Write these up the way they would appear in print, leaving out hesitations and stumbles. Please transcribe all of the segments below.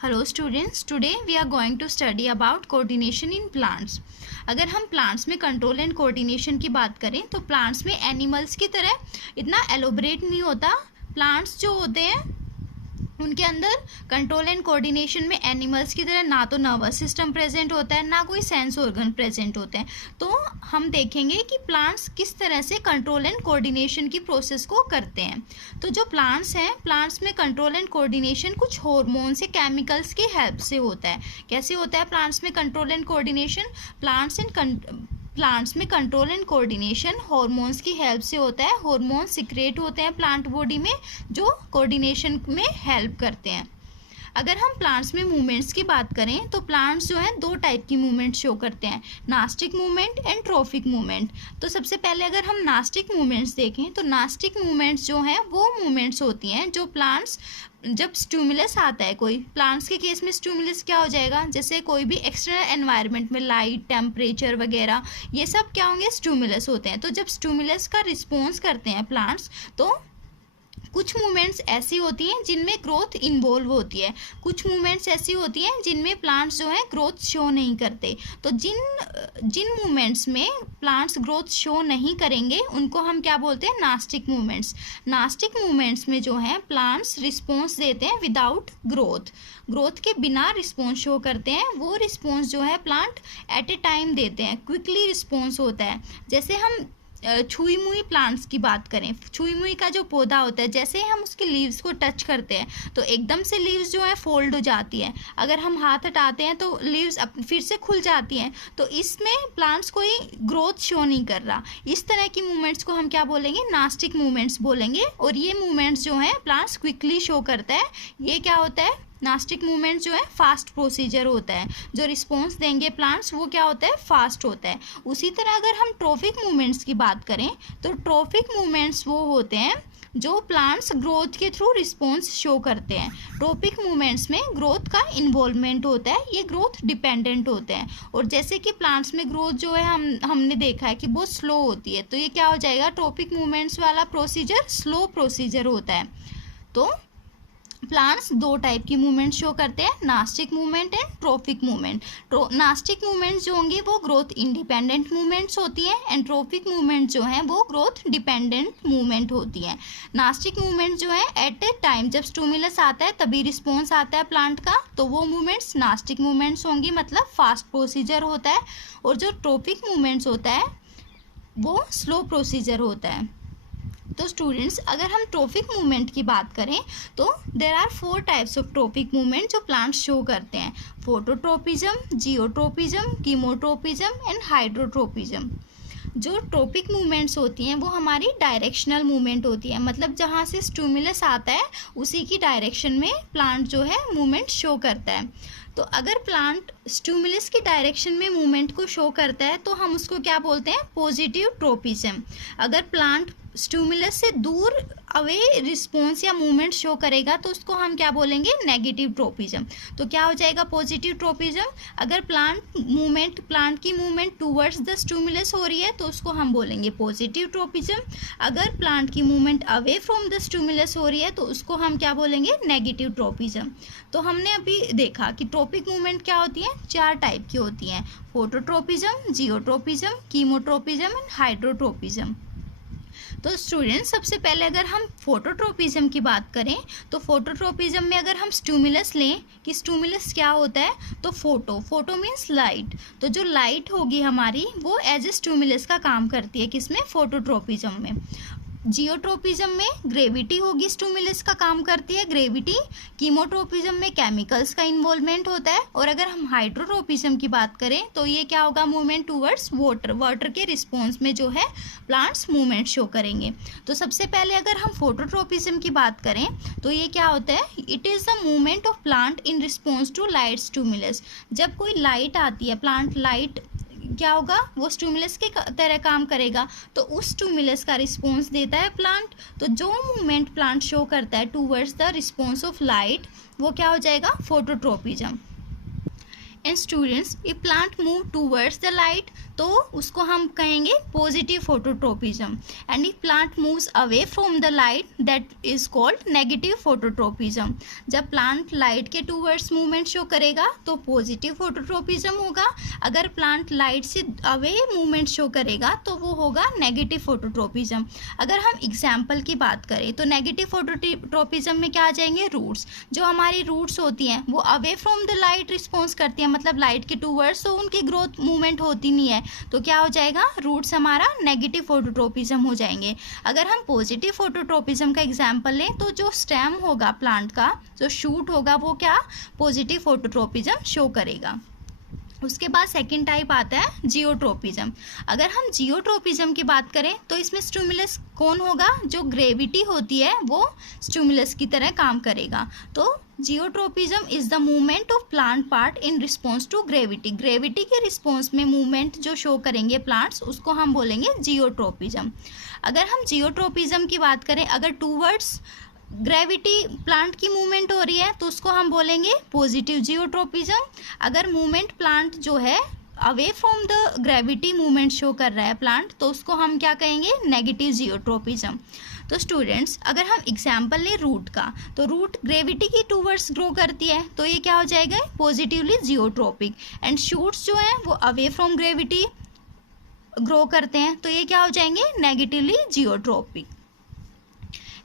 Hello students, today we are going to study about coordination in plants. अगर हम plants में control and coordination की बात करें तो प्लांट्स में एनिमल्स की तरह इतना एलोबरेट नहीं होता। प्लांट्स जो होते हैं उनके अंदर कंट्रोल एंड कोऑर्डिनेशन में एनिमल्स की तरह ना तो नर्वस सिस्टम प्रेजेंट होता है, ना कोई सेंस ऑर्गन प्रेजेंट होते हैं। तो हम देखेंगे कि प्लांट्स किस तरह से कंट्रोल एंड कोऑर्डिनेशन की प्रोसेस को करते हैं। तो जो प्लांट्स हैं, प्लांट्स में कंट्रोल एंड कोऑर्डिनेशन कुछ हार्मोन्स या केमिकल्स की हेल्प से होता है। कैसे होता है प्लांट्स में कंट्रोल एंड कोऑर्डिनेशन? प्लांट्स में कंट्रोल एंड कोऑर्डिनेशन हार्मोन्स की हेल्प से होता है। हार्मोन्स सिक्रेट होते हैं प्लांट बॉडी में जो कोऑर्डिनेशन में हेल्प करते हैं। अगर हम प्लांट्स में मूवमेंट्स की बात करें तो प्लांट्स जो हैं दो टाइप की मूवमेंट शो करते हैं, nastic movement and tropic movement. तो सबसे पहले अगर हम नास्टिक मूवमेंट्स देखें तो नास्टिक मूवमेंट्स जो हैं वो मूवमेंट्स होती हैं जो प्लांट्स जब स्टिमुलस आता है, कोई प्लांट्स के केस में स्टिमुलस क्या हो जाएगा, जैसे कोई भी एक्सटर्नल एनवायरनमेंट में लाइट, टेम्परेचर वगैरह, ये सब क्या होंगे, स्टिमुलस होते हैं। तो जब स्टिमुलस का रिस्पॉन्स करते हैं प्लांट्स तो कुछ मूवमेंट्स ऐसी होती हैं जिनमें ग्रोथ इन्वॉल्व होती है, कुछ मूवमेंट्स ऐसी होती हैं जिनमें प्लांट्स जो है ग्रोथ शो नहीं करते। तो जिन मूवमेंट्स में प्लांट्स ग्रोथ शो नहीं करेंगे उनको हम क्या बोलते हैं, नास्टिक मूवमेंट्स। नास्टिक मूवमेंट्स में जो है प्लांट्स रिस्पॉन्स देते हैं विदाउट ग्रोथ के बिना रिस्पॉन्स शो करते हैं। वो रिस्पॉन्स जो है प्लांट एट ए टाइम देते हैं, क्विकली रिस्पॉन्स होता है। जैसे हम छुई मुई प्लांट्स की बात करें, छुई मुई का जो पौधा होता है, जैसे ही हम उसके लीव्स को टच करते हैं तो एकदम से लीव्स जो है फोल्ड हो जाती है। अगर हम हाथ हटाते हैं तो लीव्स फिर से खुल जाती हैं। तो इसमें प्लांट्स कोई ग्रोथ शो नहीं कर रहा। इस तरह की मूवमेंट्स को हम क्या बोलेंगे, नास्टिक मूवमेंट्स बोलेंगे। और ये मूवमेंट्स जो है प्लांट्स क्विकली शो करता है। ये क्या होता है, नास्टिक मूवमेंट जो है फास्ट प्रोसीजर होता है। जो रिस्पॉन्स देंगे प्लांट्स वो क्या होता है, फास्ट होता है। उसी तरह अगर हम ट्रॉफिक मूवमेंट्स की बात करें तो ट्रॉफिक मूवमेंट्स वो होते हैं जो प्लांट्स ग्रोथ के थ्रू रिस्पॉन्स शो करते हैं। ट्रॉपिक मूवमेंट्स में ग्रोथ का इन्वॉल्वमेंट होता है, ये ग्रोथ डिपेंडेंट होते हैं। और जैसे कि प्लांट्स में ग्रोथ जो है हमने देखा है कि बहुत स्लो होती है, तो ये क्या हो जाएगा, ट्रॉपिक मूवमेंट्स वाला प्रोसीजर स्लो प्रोसीजर होता है। तो प्लांट्स दो टाइप की मूवमेंट शो करते हैं, nastic movement and tropic movement. Nastic movements जो होंगी वो ग्रोथ इंडिपेंडेंट मूवमेंट्स होती हैं एंड ट्रॉफिक मूवमेंट जो हैं वो ग्रोथ डिपेंडेंट मूवमेंट होती हैं। नास्टिक मूवमेंट जो है एट ए टाइम जब स्टिमुलस आता है तभी रिस्पॉन्स आता है प्लांट का, तो वो मूवमेंट्स नास्टिक मूवमेंट्स होंगी, मतलब फास्ट प्रोसीजर होता है। और जो ट्रॉफिक मूवमेंट्स होता है वो स्लो प्रोसीजर होता है। तो स्टूडेंट्स अगर हम ट्रॉफिक मूवमेंट की बात करें तो there are 4 types of tropic movement जो प्लांट्स शो करते हैं, phototropism, geotropism, chemotropism and hydrotropism. जो ट्रॉपिक मूवमेंट्स होती हैं वो हमारी डायरेक्शनल मूवमेंट होती है, मतलब जहाँ से स्टिमुलस आता है उसी की डायरेक्शन में प्लांट जो है मूवमेंट शो करता है। तो अगर प्लांट स्टिमुलस की डायरेक्शन में मूवमेंट को शो करता है तो हम उसको क्या बोलते हैं, पॉजिटिव ट्रोपिज्म। अगर प्लांट स्टिमुलस से दूर अवे रिस्पॉन्स या मूवमेंट शो करेगा तो उसको हम क्या बोलेंगे, नेगेटिव ट्रोपिज्म। तो क्या हो जाएगा, पॉजिटिव ट्रोपिज्म। अगर प्लांट की मूवमेंट टूवर्ड्स द स्टिमुलस हो रही है तो उसको हम बोलेंगे पॉजिटिव ट्रोपिज्म। अगर प्लांट की movement away from the stimulus हो रही है तो उसको हम क्या बोलेंगे, नेगेटिव ट्रोपिज्म। तो हमने अभी देखा कि ट्रॉपिक मूवमेंट क्या होती है, 4 टाइप की होती हैं, phototropism, geotropism, chemotropism and hydrotropism. तो स्टूडेंट्स सबसे पहले अगर हम फोटोट्रोपिज्म की बात करें तो फोटोट्रोपिज्म में अगर हम स्टिमुलस लें कि स्टिमुलस क्या होता है, तो फोटो मीन्स लाइट। तो जो लाइट होगी हमारी वो एज ए स्टिमुलस का काम करती है, किसमें, फोटोट्रोपिज्म में। जियोट्रोपिज्म में ग्रेविटी होगी, स्टिमुलस का काम करती है ग्रेविटी। कीमोट्रोपिज्म में केमिकल्स का इन्वॉल्वमेंट होता है। और अगर हम हाइड्रोट्रोपिज्म की बात करें तो ये क्या होगा, मूवमेंट टूवर्ड्स वाटर के रिस्पॉन्स में जो है प्लांट्स मूवमेंट शो करेंगे। तो सबसे पहले अगर हम फोटोट्रोपिज्म की बात करें तो ये क्या होता है, it is the movement of plant in response to light stimulus. जब कोई लाइट आती है, प्लांट लाइट क्या होगा, वो स्टिमुलस के तरह काम करेगा, तो उस स्टिमुलस का रिस्पॉन्स देता है प्लांट। तो जो मूवमेंट प्लांट शो करता है towards the response of light वो क्या हो जाएगा, फोटोट्रोपिज्म। एंड स्टूडेंट्स ये plant move towards the light तो उसको हम कहेंगे positive phototropism, and if plant moves away from the light that is called negative phototropism. जब प्लांट लाइट के टूवर्ड्स मूवमेंट शो करेगा तो पॉजिटिव फोटोट्रोपिज्म होगा, अगर प्लांट लाइट से अवे मूवमेंट शो करेगा तो वो होगा नेगेटिव फोटोट्रोपिज्म। अगर हम एग्जाम्पल की बात करें तो नेगेटिव फोटोट्रोपिज्म में क्या आ जाएंगे, रूट्स। जो हमारी रूट्स होती हैं वो away from the light response करती हैं, मतलब लाइट के टूवर्ड्स तो उनकी ग्रोथ मूवमेंट होती नहीं है, तो क्या हो जाएगा, रूट्स हमारा नेगेटिव फोटोट्रोपिज्म हो जाएंगे। अगर हम पॉजिटिव फोटोट्रोपिज्म का एग्जांपल लें तो जो स्टेम होगा प्लांट का, जो शूट होगा, वो क्या पॉजिटिव फोटोट्रोपिज्म शो करेगा। उसके बाद सेकंड टाइप आता है जियोट्रोपिज्म। अगर हम जियोट्रोपिज्म की बात करें तो इसमें स्टिमुलस कौन होगा, जो ग्रेविटी होती है वो स्टिमुलस की तरह काम करेगा। तो geotropism is the movement of plant part in response to gravity. Gravity के रिस्पॉन्स में मूवमेंट जो शो करेंगे प्लांट्स, उसको हम बोलेंगे जियोट्रोपिज्म। अगर हम जियोट्रोपिज्म की बात करें, अगर टूवर्ड्स ग्रेविटी प्लांट की मूवमेंट हो रही है तो उसको हम बोलेंगे पॉजिटिव जियोट्रोपिज्म। अगर मूवमेंट प्लांट जो है away from the gravity movement show कर रहा है प्लांट, तो उसको हम क्या कहेंगे, नेगेटिव जियोट्रोपिज्म। तो स्टूडेंट्स अगर हम एग्जाम्पल लें रूट का, तो रूट ग्रेविटी की टूवर्ड्स ग्रो करती है तो ये क्या हो जाएगा, पॉजिटिवली जियोट्रोपिक। एंड शूट्स जो हैं वो अवे फ्रॉम ग्रेविटी ग्रो करते हैं तो ये क्या हो जाएंगे, negatively geotropic.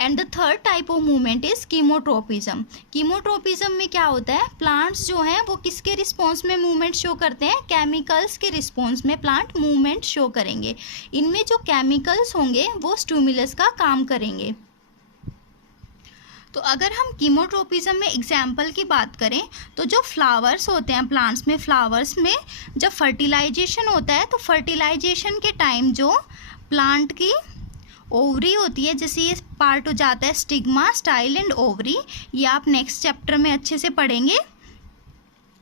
And the third type of movement is chemotropism. Chemotropism में क्या होता है, प्लांट्स जो हैं वो किसके रिस्पॉन्स में मूवमेंट शो करते हैं, केमिकल्स के रिस्पॉन्स में प्लांट मूवमेंट शो करेंगे। इनमें जो केमिकल्स होंगे वो स्टिमुलस का काम करेंगे। तो अगर हम कीमोट्रोपिज्म में एग्जाम्पल की बात करें तो जो फ्लावर्स होते हैं प्लांट्स में, फ्लावर्स में जब फर्टिलाइजेशन होता है तो फर्टिलाइजेशन के टाइम जो प्लांट की ओवरी होती है, जैसे ये पार्ट हो जाता है स्टिग्मा, स्टाइल एंड ओवरी, ये आप नेक्स्ट चैप्टर में अच्छे से पढ़ेंगे।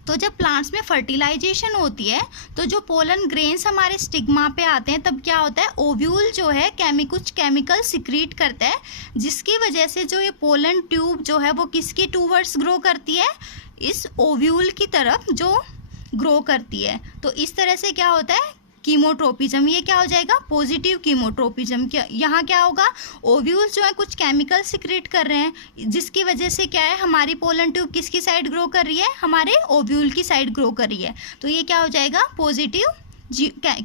तो जब प्लांट्स में फर्टिलाइजेशन होती है तो जो पोलन ग्रेन्स हमारे स्टिग्मा पे आते हैं तब क्या होता है, ओव्यूल जो है कुछ केमिकल सिक्रीट करता है, जिसकी वजह से जो ये पोलन ट्यूब जो है वो किसकी टूवर्ड्स ग्रो करती है, इस ओव्यूल की तरफ जो ग्रो करती है। तो इस तरह से क्या होता है, कीमोट्रोपिज्म। ये क्या हो जाएगा, पॉजिटिव कीमोट्रोपिज्म। क्या यहाँ क्या होगा, ओव्यूल्स जो है कुछ केमिकल सिक्रेट कर रहे हैं, जिसकी वजह से क्या है, हमारी पोलन ट्यूब किसकी साइड ग्रो कर रही है, हमारे ओव्यूल की साइड ग्रो कर रही है, तो ये क्या हो जाएगा, पॉजिटिव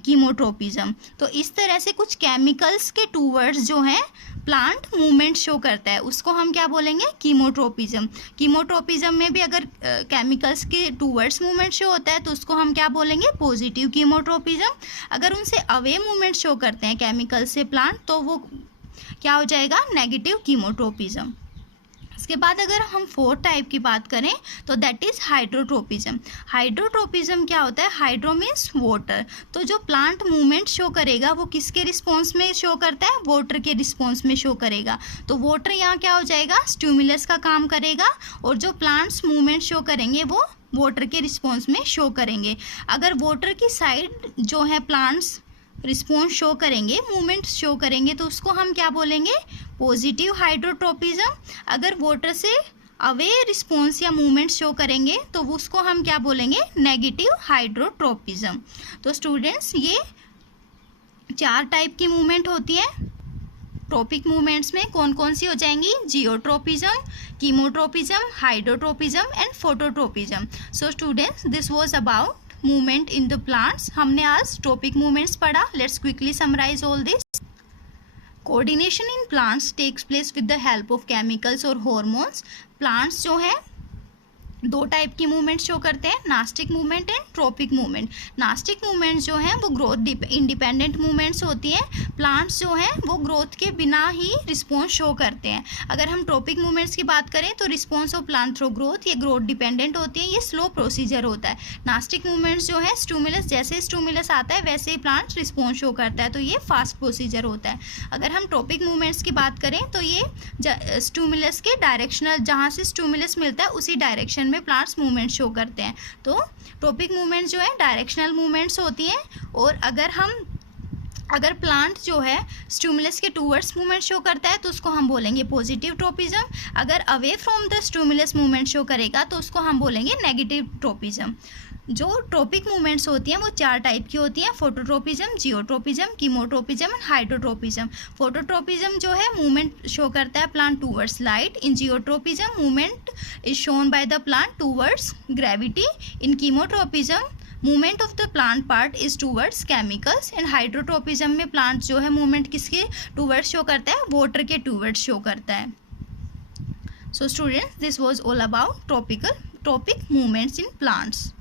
कीमोट्रोपिज्म। तो इस तरह से कुछ केमिकल्स के टूवर्ड्स जो हैं प्लांट मूवमेंट शो करता है, उसको हम क्या बोलेंगे, कीमोट्रोपिज्म। कीमोट्रोपिज्म में भी अगर केमिकल्स के टूवर्ड्स मूवमेंट शो होता है तो उसको हम क्या बोलेंगे, पॉजिटिव कीमोट्रोपिज्म। अगर उनसे अवे मूवमेंट शो करते हैं केमिकल से प्लांट तो वो क्या हो जाएगा, नेगेटिव कीमोट्रोपिज्म। इसके बाद अगर हम फोर्थ टाइप की बात करें तो दैट इज हाइड्रोट्रोपिज्म। हाइड्रोट्रोपिज्म क्या होता है, हाइड्रो मीन्स वाटर। तो जो प्लांट मूवमेंट शो करेगा वो किसके रिस्पॉन्स में शो करता है, वाटर के रिस्पॉन्स में शो करेगा। तो वाटर यहाँ क्या हो जाएगा, स्टिमुलस का काम करेगा, और जो प्लांट्स मूवमेंट शो करेंगे वो वाटर के रिस्पॉन्स में शो करेंगे। अगर वाटर की साइड जो है प्लांट्स रिस्पॉन्स शो करेंगे, मूवमेंट शो करेंगे, तो उसको हम क्या बोलेंगे, पॉजिटिव हाइड्रोट्रोपिज्म। अगर वाटर से अवे रिस्पॉन्स या मूवमेंट शो करेंगे तो उसको हम क्या बोलेंगे, नेगेटिव हाइड्रोट्रोपिज्म। तो स्टूडेंट्स ये 4 टाइप की मूवमेंट होती है। ट्रोपिक मूवमेंट्स में कौन कौन सी हो जाएंगी, geotropism, chemotropism, hydrotropism and phototropism. So students this was about movement in the plants. हमने आज ट्रोपिक मूवमेंट्स पढ़ा। Let's quickly summarise all this. Coordination in plants takes place with the help of chemicals और hormones. Plants जो है 2 type की movement show करते हैं, nastic movement and tropic movement. Nastic movement जो है वो ग्रोथ इंडिपेंडेंट मूवमेंट्स होती हैं। प्लांट्स जो हैं वो ग्रोथ के बिना ही रिस्पॉन्स शो करते हैं। अगर हम ट्रोपिक मूवमेंट्स की बात करें तो response of plant through growth, ये ग्रोथ डिपेंडेंट होती है, ये स्लो प्रोसीजर होता है। नास्टिक मूवमेंट्स जो है स्टिमुलस, जैसे स्टिमुलस आता है वैसे ही प्लांट रिस्पॉन्स शो करता है, तो ये फास्ट प्रोसीजर होता है। अगर हम ट्रोपिक मूवमेंट्स की बात करें तो ये स्टिमुलस के डायरेक्शनल, जहाँ से स्टिमुलस मिलता है उसी डायरेक्शन में प्लांट्स मूवमेंट शो करते हैं। तो ट्रोपिक मूवमेंट्स जो है डायरेक्शनल मूवमेंट्स होती हैं। और अगर हम अगर प्लांट जो है स्टिमुलस के टूवर्ड्स मूवमेंट शो करता है तो उसको हम बोलेंगे पॉजिटिव ट्रोपिज्म, अगर away from the stimulus movement show करेगा तो उसको हम बोलेंगे नेगेटिव ट्रोपिज्म। जो ट्रोपिक मूवमेंट्स होती हैं वो 4 टाइप की होती हैं, phototropism, geotropism, chemotropism and hydrotropism. Phototropism जो है मूवमेंट शो करता है plant towards light. In geotropism movement is shown by the plant towards gravity. In chemotropism movement of the plant part is towards chemicals. And hydrotropism में plant जो है movement किसके towards show करता है, water के towards show करता है। So students, this was all about tropic movements in plants.